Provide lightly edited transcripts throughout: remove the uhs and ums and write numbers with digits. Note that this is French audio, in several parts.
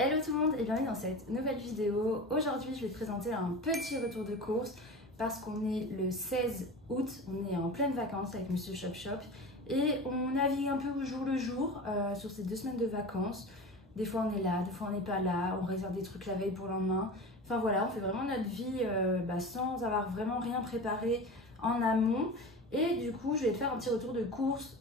Hello tout le monde et bienvenue dans cette nouvelle vidéo. Aujourd'hui je vais te présenter un petit retour de course parce qu'on est le 16 août, on est en pleine vacances avec Monsieur Shop Shop et on navigue un peu au jour le jour sur ces 2 semaines de vacances. Des fois on est là, des fois on n'est pas là, on réserve des trucs la veille pour le lendemain. Enfin voilà, on fait vraiment notre vie sans avoir vraiment rien préparé en amont. Et du coup je vais te faire un petit retour de course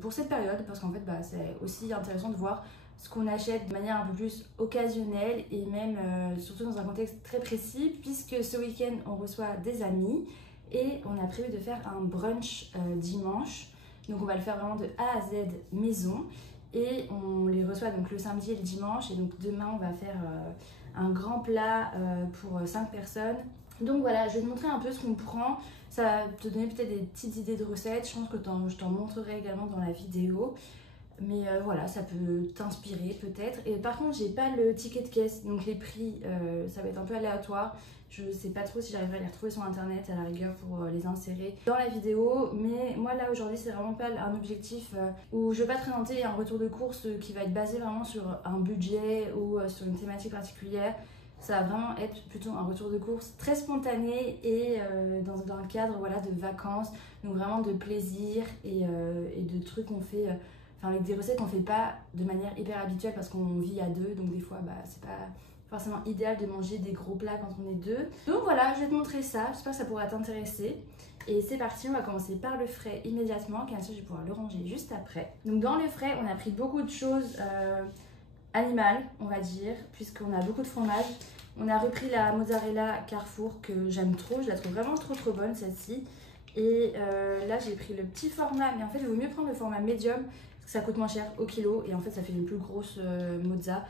pour cette période parce qu'en fait c'est aussi intéressant de voir ce qu'on achète de manière un peu plus occasionnelle et même surtout dans un contexte très précis puisque ce week-end on reçoit des amis et on a prévu de faire un brunch dimanche. Donc on va le faire vraiment de A à Z maison et on les reçoit donc le samedi et le dimanche et donc demain on va faire un grand plat pour 5 personnes. Donc voilà, je vais te montrer un peu ce qu'on prend, ça va te donner peut-être des petites idées de recettes, je pense que je t'en montrerai également dans la vidéo. Mais voilà, ça peut t'inspirer peut-être. Et par contre, j'ai pas le ticket de caisse, donc les prix, ça va être un peu aléatoire. Je sais pas trop si j'arriverai à les retrouver sur internet à la rigueur pour les insérer dans la vidéo. Mais moi là aujourd'hui, c'est vraiment pas un objectif où je vais pas te présenter un retour de course qui va être basé vraiment sur un budget ou sur une thématique particulière. Ça va vraiment être plutôt un retour de course très spontané et dans un cadre voilà, de vacances, donc vraiment de plaisir et de trucs qu'on fait. Enfin, avec des recettes qu'on fait pas de manière hyper habituelle parce qu'on vit à deux, donc des fois c'est pas forcément idéal de manger des gros plats quand on est deux. Donc voilà, je vais te montrer ça, j'espère que ça pourra t'intéresser. Et c'est parti, on va commencer par le frais immédiatement, car ensuite je vais pouvoir le ranger juste après. Donc dans le frais, on a pris beaucoup de choses animales, on va dire, puisqu'on a beaucoup de fromage. On a repris la mozzarella Carrefour que j'aime trop, je la trouve vraiment trop bonne celle-ci. Et là j'ai pris le petit format, mais en fait il vaut mieux prendre le format médium ça coûte moins cher au kilo et en fait ça fait une plus grosse mozza.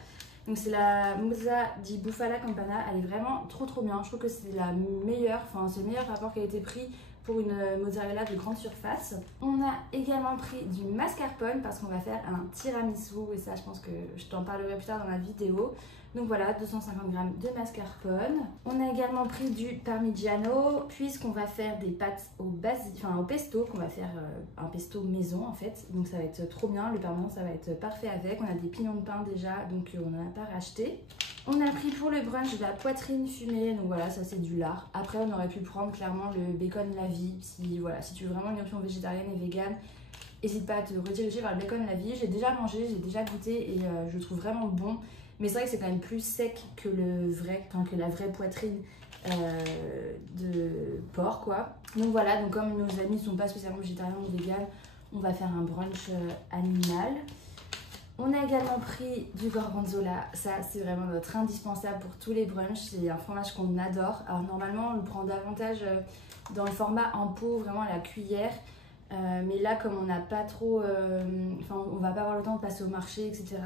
Donc c'est la mozza di Bufala Campana, elle est vraiment trop bien. Je trouve que c'est la meilleure, enfin c'est le meilleur rapport qui a été pris pour une mozzarella de grande surface. On a également pris du mascarpone parce qu'on va faire un tiramisu et ça je pense que je t'en parlerai plus tard dans la vidéo. Donc voilà, 250 g de mascarpone. On a également pris du parmigiano puisqu'on va faire des pâtes au pesto, qu'on va faire un pesto maison en fait. Donc ça va être trop bien, le parmesan ça va être parfait avec. On a des pignons de pain déjà, donc on n'en a pas racheté. On a pris pour le brunch de la poitrine fumée, donc voilà, ça c'est du lard. Après on aurait pu prendre clairement le bacon la vie, si tu veux vraiment une option végétarienne et végane. N'hésite pas à te rediriger vers le bacon la vie. J'ai déjà mangé, j'ai déjà goûté et je le trouve vraiment bon. Mais c'est vrai que c'est quand même plus sec que que la vraie poitrine de porc quoi. Donc voilà, donc comme nos amis ne sont pas spécialement végétariens ou véganes, on va faire un brunch animal. On a également pris du gorgonzola, ça c'est vraiment notre indispensable pour tous les brunchs, c'est un fromage qu'on adore. Alors normalement on le prend davantage dans le format en pot, vraiment à la cuillère. Mais là comme on n'a pas trop, on va pas avoir le temps de passer au marché etc.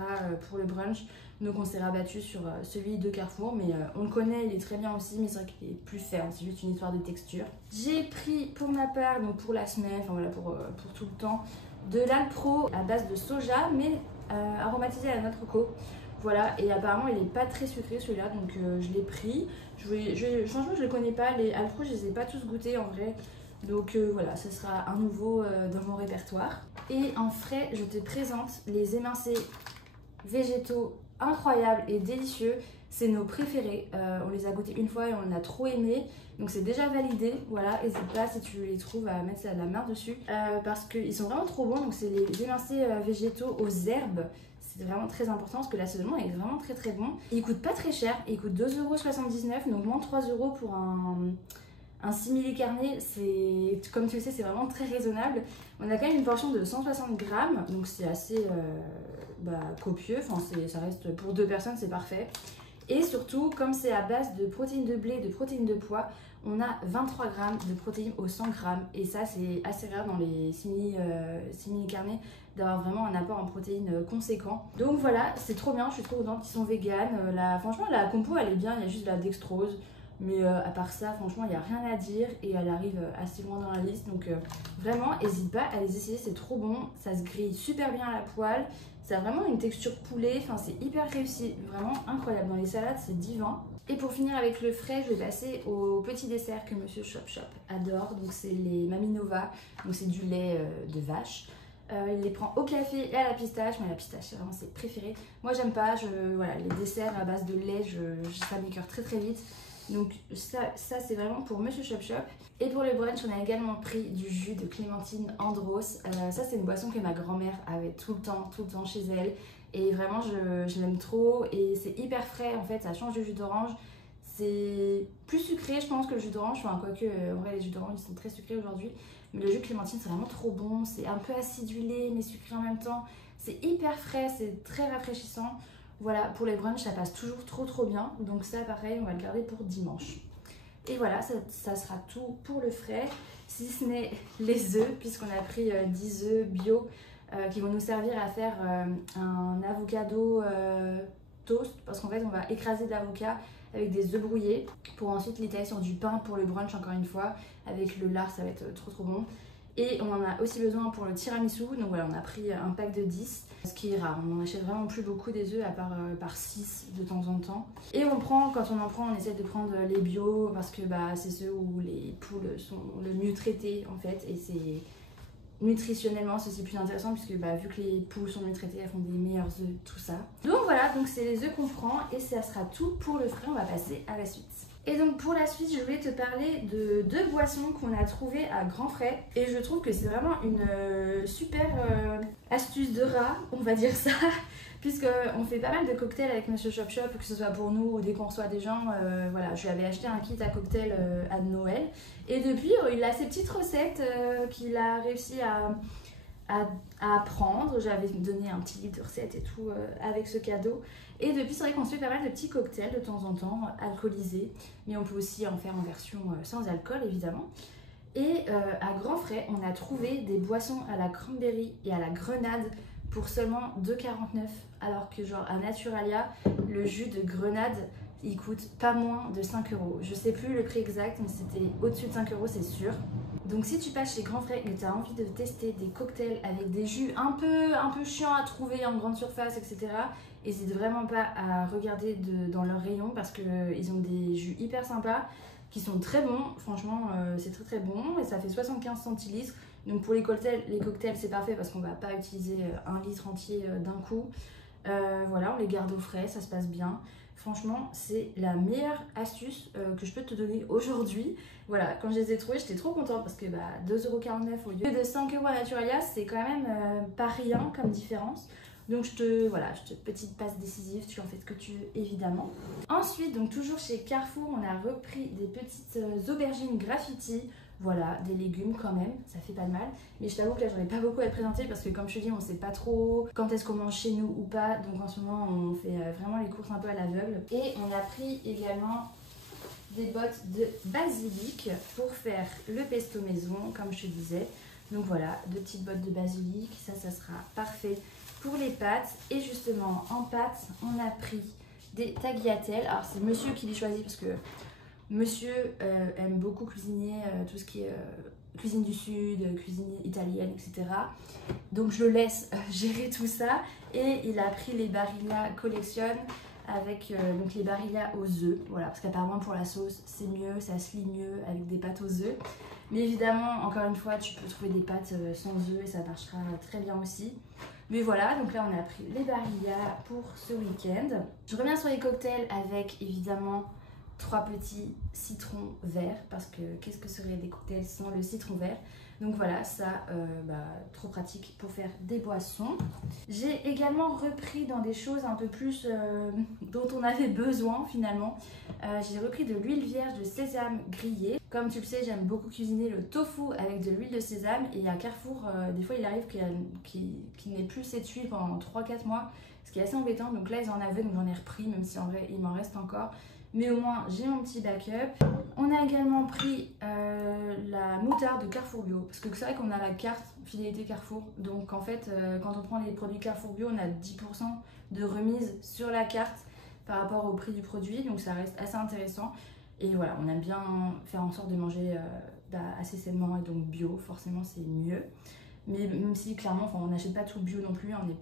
Pour le brunch, donc on s'est rabattu sur celui de Carrefour, mais on le connaît, il est très bien aussi, mais c'est vrai qu'il est plus ferme, c'est juste une histoire de texture. J'ai pris pour ma part, donc pour la semaine, enfin voilà pour tout le temps, de l'Alpro à base de soja, mais aromatisé à la noix de coco. Voilà, et apparemment il n'est pas très sucré celui-là, donc je l'ai pris. Franchement je ne le connais pas, les Alpro je les ai pas tous goûtés en vrai. Donc voilà, ce sera un nouveau dans mon répertoire. Et en frais, je te présente les émincés végétaux incroyables et délicieux. C'est nos préférés. On les a goûtés une fois et on a trop aimé. Donc c'est déjà validé. Voilà, n'hésite pas si tu les trouves à mettre la main dessus. Parce qu'ils sont vraiment trop bons. Donc c'est les émincés végétaux aux herbes. C'est vraiment très important parce que l'assaisonnement est vraiment très bon. Il coûte pas très cher. Il coûte 2,79 €, donc moins 3 € pour un simili carné, comme tu le sais, c'est vraiment très raisonnable. On a quand même une portion de 160 g, donc c'est assez copieux. Enfin, ça reste pour 2 personnes, c'est parfait. Et surtout, comme c'est à base de protéines de blé et de protéines de pois, on a 23 g de protéines au 100 g. Et ça, c'est assez rare dans les simili carnés d'avoir vraiment un apport en protéines conséquent. Donc voilà, c'est trop bien, je suis trop contente qu'ils sont véganes. Franchement, la compo, elle est bien, il y a juste de la dextrose. Mais à part ça, franchement, il n'y a rien à dire et elle arrive assez loin dans la liste. Donc vraiment, n'hésite pas à les essayer, c'est trop bon. Ça se grille super bien à la poêle. Ça a vraiment une texture poulet, enfin c'est hyper réussi, vraiment incroyable. Dans les salades, c'est divin. Et pour finir avec le frais, je vais passer au petit dessert que Monsieur Shop Shop adore. Donc c'est les Mami Nova, donc c'est du lait de vache. Il les prend au café et à la pistache, mais la pistache c'est vraiment ses préférés. Moi j'aime pas, voilà, les desserts à base de lait, ça m'écoeure très très vite. Donc ça c'est vraiment pour Monsieur Chop Chop. Et pour le brunch, on a également pris du jus de clémentine Andros. Ça c'est une boisson que ma grand-mère avait tout le temps chez elle. Et vraiment je l'aime trop et c'est hyper frais en fait, ça change du jus d'orange. C'est plus sucré je pense que le jus d'orange, enfin quoique en vrai les jus d'orange ils sont très sucrés aujourd'hui. Mais le jus de clémentine c'est vraiment trop bon, c'est un peu acidulé mais sucré en même temps. C'est hyper frais, c'est très rafraîchissant. Voilà, pour les brunchs ça passe toujours trop bien. Donc ça pareil on va le garder pour dimanche. Et voilà, ça sera tout pour le frais, si ce n'est les œufs, puisqu'on a pris 10 œufs bio qui vont nous servir à faire un avocado toast, parce qu'en fait on va écraser de l'avocat avec des œufs brouillés pour ensuite l'étaler sur du pain pour le brunch encore une fois. Avec le lard ça va être trop bon. Et on en a aussi besoin pour le tiramisu, donc voilà on a pris un pack de 10, ce qui est rare, on n'en achète vraiment plus beaucoup des œufs à part par 6 de temps en temps. Et quand on en prend, on essaie de prendre les bio parce que c'est ceux où les poules sont le mieux traitées en fait, et c'est nutritionnellement c'est plus intéressant puisque vu que les poules sont mieux traitées, elles font des meilleurs œufs, tout ça. Donc voilà, donc c'est les œufs qu'on prend et ça sera tout pour le frais, on va passer à la suite. Et donc pour la suite, je voulais te parler de 2 boissons qu'on a trouvées à grands frais. Et je trouve que c'est vraiment une super astuce de rat, on va dire ça. Puisqu'on fait pas mal de cocktails avec Monsieur Chop Chop, que ce soit pour nous ou dès qu'on reçoit des gens. Voilà, je lui avais acheté un kit à cocktail à Noël. Et depuis, il a ses petites recettes qu'il a réussi à apprendre. J'avais donné un petit livre de recettes et tout avec ce cadeau. Et depuis, c'est vrai qu'on se fait pas mal de petits cocktails de temps en temps, alcoolisés. Mais on peut aussi en faire en version sans alcool, évidemment. Et à grands frais, on a trouvé des boissons à la cranberry et à la grenade pour seulement 2,49 €. Alors que genre à Naturalia, le jus de grenade, il coûte pas moins de 5 €. Je sais plus le prix exact, mais c'était au-dessus de 5 € c'est sûr. Donc si tu passes chez Grand Frais et que tu as envie de tester des cocktails avec des jus un peu chiants à trouver en grande surface, etc., n'hésite vraiment pas à regarder dans leur rayon parce qu'ils ont des jus hyper sympas qui sont très bons. Franchement, c'est très bon et ça fait 75 centilitres. Donc pour les cocktails c'est parfait parce qu'on va pas utiliser 1 litre entier d'un coup. Voilà, on les garde au frais, ça se passe bien. Franchement, c'est la meilleure astuce que je peux te donner aujourd'hui. Voilà, quand je les ai trouvés, j'étais trop contente parce que 2,49 € au lieu de 5 € à Naturalia, c'est quand même pas rien comme différence. Donc petite passe décisive, tu en fais ce que tu veux évidemment. Ensuite, donc toujours chez Carrefour, on a repris des petites aubergines graffiti. Voilà, des légumes quand même, ça fait pas de mal. Mais je t'avoue que là, j'en ai pas beaucoup à te présenter parce que comme je te dis, on sait pas trop quand est-ce qu'on mange chez nous ou pas. Donc en ce moment, on fait vraiment les courses un peu à l'aveugle. Et on a pris également des bottes de basilic pour faire le pesto maison, comme je te disais. Donc voilà, 2 petites bottes de basilic, ça sera parfait pour les pâtes. Et justement, en pâtes, on a pris des tagliatelles. Alors c'est monsieur qui les choisit parce que monsieur aime beaucoup cuisiner tout ce qui est cuisine du sud, cuisine italienne, etc. Donc je le laisse gérer tout ça. Et il a pris les Barilla Collection avec donc les Barilla aux œufs. Voilà, parce qu'apparemment pour la sauce c'est mieux, ça se lit mieux avec des pâtes aux œufs. Mais évidemment, encore une fois, tu peux trouver des pâtes sans œufs et ça marchera très bien aussi. Mais voilà, donc là on a pris les Barilla pour ce week-end. Je reviens sur les cocktails avec évidemment 3 petits citrons verts, parce que qu'est-ce que seraient des cocktails sans le citron vert? Donc voilà, ça, trop pratique pour faire des boissons. J'ai également repris dans des choses un peu plus dont on avait besoin finalement. J'ai repris de l'huile vierge de sésame grillée. Comme tu le sais, j'aime beaucoup cuisiner le tofu avec de l'huile de sésame. Et à Carrefour, des fois il arrive qu'il n'ait plus cette huile pendant 3-4 mois, ce qui est assez embêtant. Donc là ils en avaient, donc j'en ai repris, même si en vrai il m'en reste encore. Mais au moins j'ai mon petit backup. On a également pris la moutarde de Carrefour Bio. Parce que c'est vrai qu'on a la carte fidélité Carrefour. Donc en fait quand on prend les produits Carrefour Bio, on a 10% de remise sur la carte par rapport au prix du produit. Donc ça reste assez intéressant. Et voilà, on aime bien faire en sorte de manger assez sainement et donc bio. Forcément c'est mieux. Mais même si clairement on n'achète pas tout bio non plus, on n'est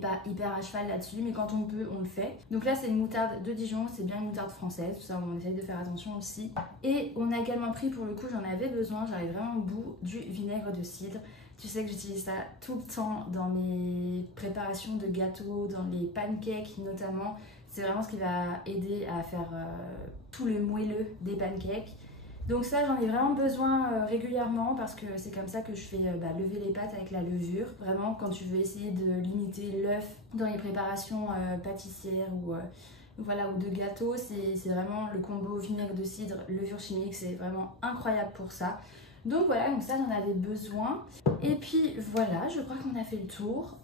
pas hyper à cheval là-dessus, mais quand on peut on le fait. Donc là c'est une moutarde de Dijon, c'est bien une moutarde française, tout ça on essaye de faire attention aussi. Et on a également pris, pour le coup j'en avais besoin, j'arrive vraiment au bout, du vinaigre de cidre. Tu sais que j'utilise ça tout le temps dans mes préparations de gâteaux, dans les pancakes notamment. C'est vraiment ce qui va aider à faire tout le moelleux des pancakes. Donc ça, j'en ai vraiment besoin régulièrement parce que c'est comme ça que je fais lever les pâtes avec la levure. Vraiment, quand tu veux essayer de limiter l'œuf dans les préparations pâtissières ou de gâteaux, c'est vraiment le combo vinaigre de cidre, levure chimique, c'est vraiment incroyable pour ça. Donc voilà, donc ça j'en avais besoin. Et puis voilà, je crois qu'on a fait le tour.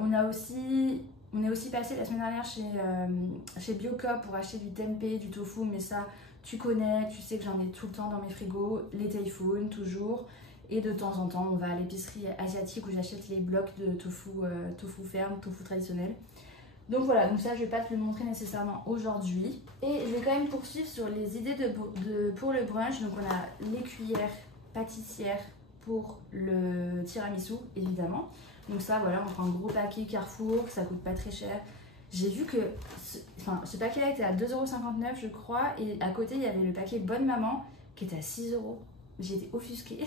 On est aussi passé la semaine dernière chez Biocoop pour acheter du tempeh, du tofu, mais ça tu connais, tu sais que j'en ai tout le temps dans mes frigos, les Typhoon toujours. Et de temps en temps, on va à l'épicerie asiatique où j'achète les blocs de tofu ferme, tofu traditionnel. Donc voilà, donc ça je vais pas te le montrer nécessairement aujourd'hui. Et je vais quand même poursuivre sur les idées pour le brunch. Donc on a les cuillères pâtissières pour le tiramisu évidemment. Donc ça voilà, on prend un gros paquet Carrefour, ça coûte pas très cher. J'ai vu que ce paquet-là était à 2,59 € je crois, et à côté il y avait le paquet Bonne Maman qui était à 6 €. J'ai été offusquée.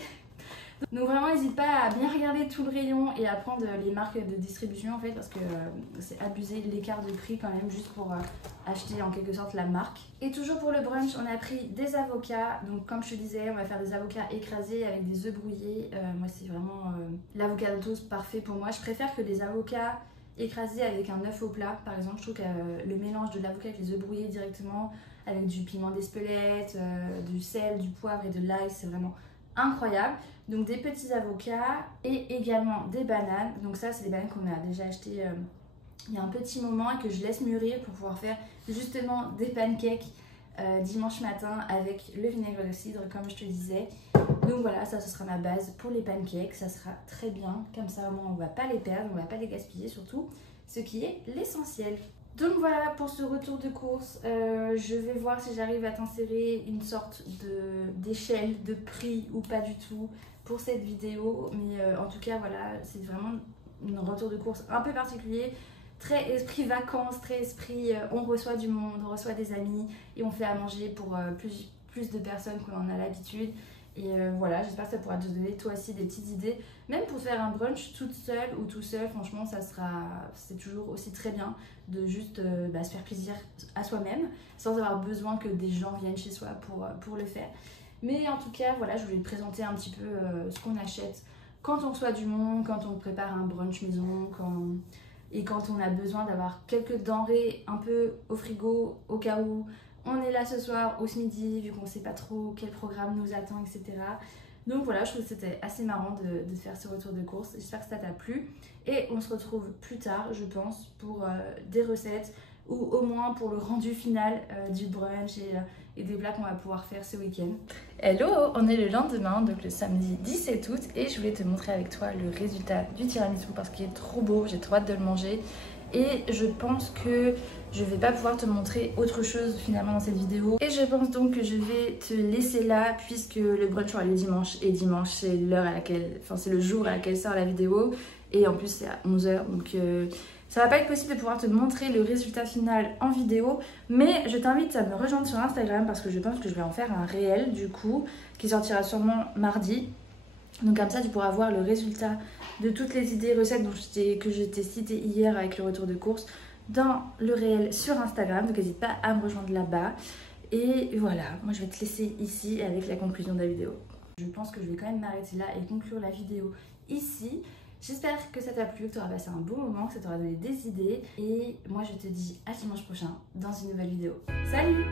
Donc vraiment n'hésite pas à bien regarder tout le rayon et à prendre les marques de distribution en fait, parce que c'est abusé l'écart de prix quand même juste pour acheter en quelque sorte la marque. Et toujours pour le brunch, on a pris des avocats. Donc comme je te disais, on va faire des avocats écrasés avec des œufs brouillés. Moi c'est vraiment l'avocat de toast parfait pour moi. Je préfère que des avocats écrasés avec un œuf au plat par exemple. Je trouve que le mélange de l'avocat avec les œufs brouillés directement avec du piment d'Espelette, du sel, du poivre et de l'ail, c'est vraiment incroyable. Donc des petits avocats et également des bananes. Donc ça c'est des bananes qu'on a déjà achetées il y a un petit moment et que je laisse mûrir pour pouvoir faire justement des pancakes dimanche matin avec le vinaigre de cidre comme je te disais. Donc voilà, ça ce sera ma base pour les pancakes, ça sera très bien, comme ça au moins on ne va pas les perdre, on ne va pas les gaspiller surtout, ce qui est l'essentiel. Donc voilà pour ce retour de course, je vais voir si j'arrive à t'insérer une sorte d'échelle de prix ou pas du tout pour cette vidéo. Mais en tout cas voilà, c'est vraiment un retour de course un peu particulier, très esprit vacances, très esprit on reçoit du monde, on reçoit des amis et on fait à manger pour plus de personnes qu'on en a l'habitude. Et voilà, j'espère que ça pourra te donner toi aussi des petites idées. Même pour faire un brunch toute seule ou tout seul, franchement, c'est toujours aussi très bien de juste se faire plaisir à soi-même sans avoir besoin que des gens viennent chez soi pour le faire. Mais en tout cas, voilà, je voulais te présenter un petit peu ce qu'on achète quand on reçoit du monde, quand on prépare un brunch maison, quand on a besoin d'avoir quelques denrées un peu au frigo au cas où on est là ce soir au midi vu qu'on ne sait pas trop quel programme nous attend, etc. Donc voilà, je trouve que c'était assez marrant de faire ce retour de course. J'espère que ça t'a plu et on se retrouve plus tard, je pense, pour des recettes ou au moins pour le rendu final du brunch et des plats qu'on va pouvoir faire ce week-end. Hello, on est le lendemain, donc le samedi 17 août et je voulais te montrer avec toi le résultat du tiramisu parce qu'il est trop beau, j'ai trop hâte de le manger. Et je pense que je vais pas pouvoir te montrer autre chose finalement dans cette vidéo. Et je pense donc que je vais te laisser là puisque le brunch aura lieu dimanche. Et dimanche c'est l'heure à laquelle, c'est le jour à laquelle sort la vidéo. Et en plus c'est à 11 h donc ça va pas être possible de pouvoir te montrer le résultat final en vidéo. Mais je t'invite à me rejoindre sur Instagram parce que je pense que je vais en faire un réel du coup qui sortira sûrement mardi. Donc comme ça tu pourras voir le résultat de toutes les idées recettes que je t'ai citées hier avec le retour de course dans le réel sur Instagram. Donc n'hésite pas à me rejoindre là-bas. Et voilà, moi je vais te laisser ici avec la conclusion de la vidéo. Je pense que je vais quand même m'arrêter là et conclure la vidéo ici. J'espère que ça t'a plu, que tu auras passé un bon moment, que ça t'aura donné des idées. Et moi je te dis à dimanche prochain dans une nouvelle vidéo. Salut!